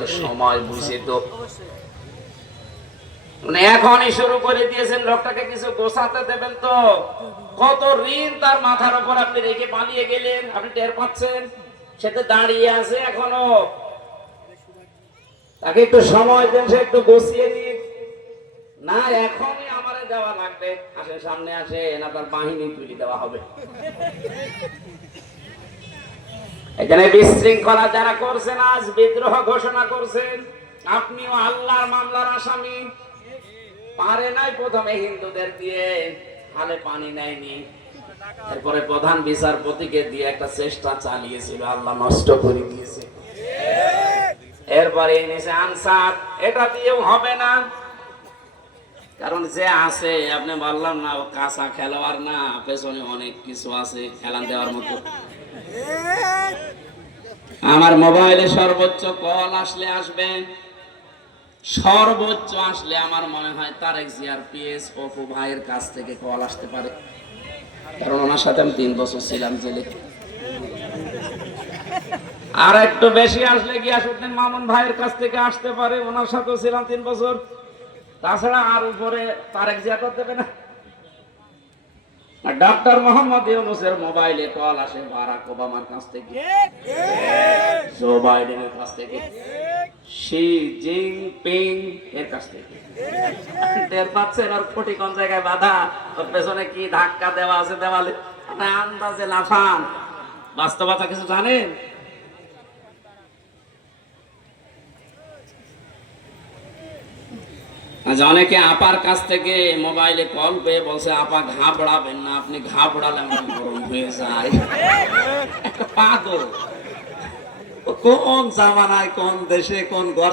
তো সময় বুঝে তো মানে এখনই শুরু করে দিয়েছেন, লোকটাকে কিছু গোছাতে দেবেন তো। কত ঋণ তার মাথার উপর আপনি রেখে পালিয়ে গেলেন, আপনি টের পাচ্ছেন? সে তো দাঁড়িয়ে আছে এখনো, তাকে একটু সময় দেন, সে একটু গুছিয়ে নিন। না এখনই আমারে দেওয়া লাগবে, আসে সামনে আসে না, তার বাহিনী তুলে দেওয়া হবে। এখানে বিশৃঙ্খলা যারা করছেন, আজ বিদ্রোহ ঘোষণা করছেন, আপনিও আল্লাহর মামলার আসামি। পারে নাই প্রথমে হিন্দুদের দিয়ে, হালে পানি নেয়নি, এরপরে প্রধান বিচারপতিকে দিয়ে একটা চেষ্টা চালিয়েছিল, আল্লাহ নষ্ট করে দিয়েছে। এরপরে এনেছে আনসার, এটা দিয়েও হবে না, কারণ যে আছে আপনি বললাম না, ও কাঁচা খেলোয়াড় না, পেছনে অনেক কিছু আছে খেলান দেওয়ার মতো। আমার মোবাইলে সর্বোচ্চ কল আসলে আসবে, সর্বোচ্চ আসলে আমার মনে হয় তারেক জিয়ার পিএস অপু ভাইয়ের কাছ থেকে কল আসতে পারে, কারণ ওনার সাথে আমি 3 বছর ছিলাম জেলে। আর একটু বেশি আসলে গিয়াসউদ্দিন মামুন ভাইয়ের কাছ থেকে আসতে পারে, ওনার সাথেও ছিলাম 3 বছর। তাছাড়া আর উপরে তারেক জিয়া করতে দেবে না। ডক্টর মোহাম্মদ ইউনূসের মোবাইলে কল আসে বারাক ওবামার কাছ থেকে, জো বাইডেনের কাছ থেকে, শি জিনপিং এর কাছ থেকে। টের পাচ্ছেন আর কোটি কোন জায়গায় বাধা, ওর পেছনে কি ধাক্কা দেওয়া আছে দেওয়ালে, আন্দাজে লাফান। বাস্তবতা কিছু জানেন? আজ অনেকে আপার কাছ থেকে মোবাইলে কল পেয়ে বলছে, আপা ঘাবড়াবেন না, আপনি ঘাবড়ালে আমার গরম হয়ে যায়। একটা পাগল, কোন জামানায় কোন দেশে কোন গর্তে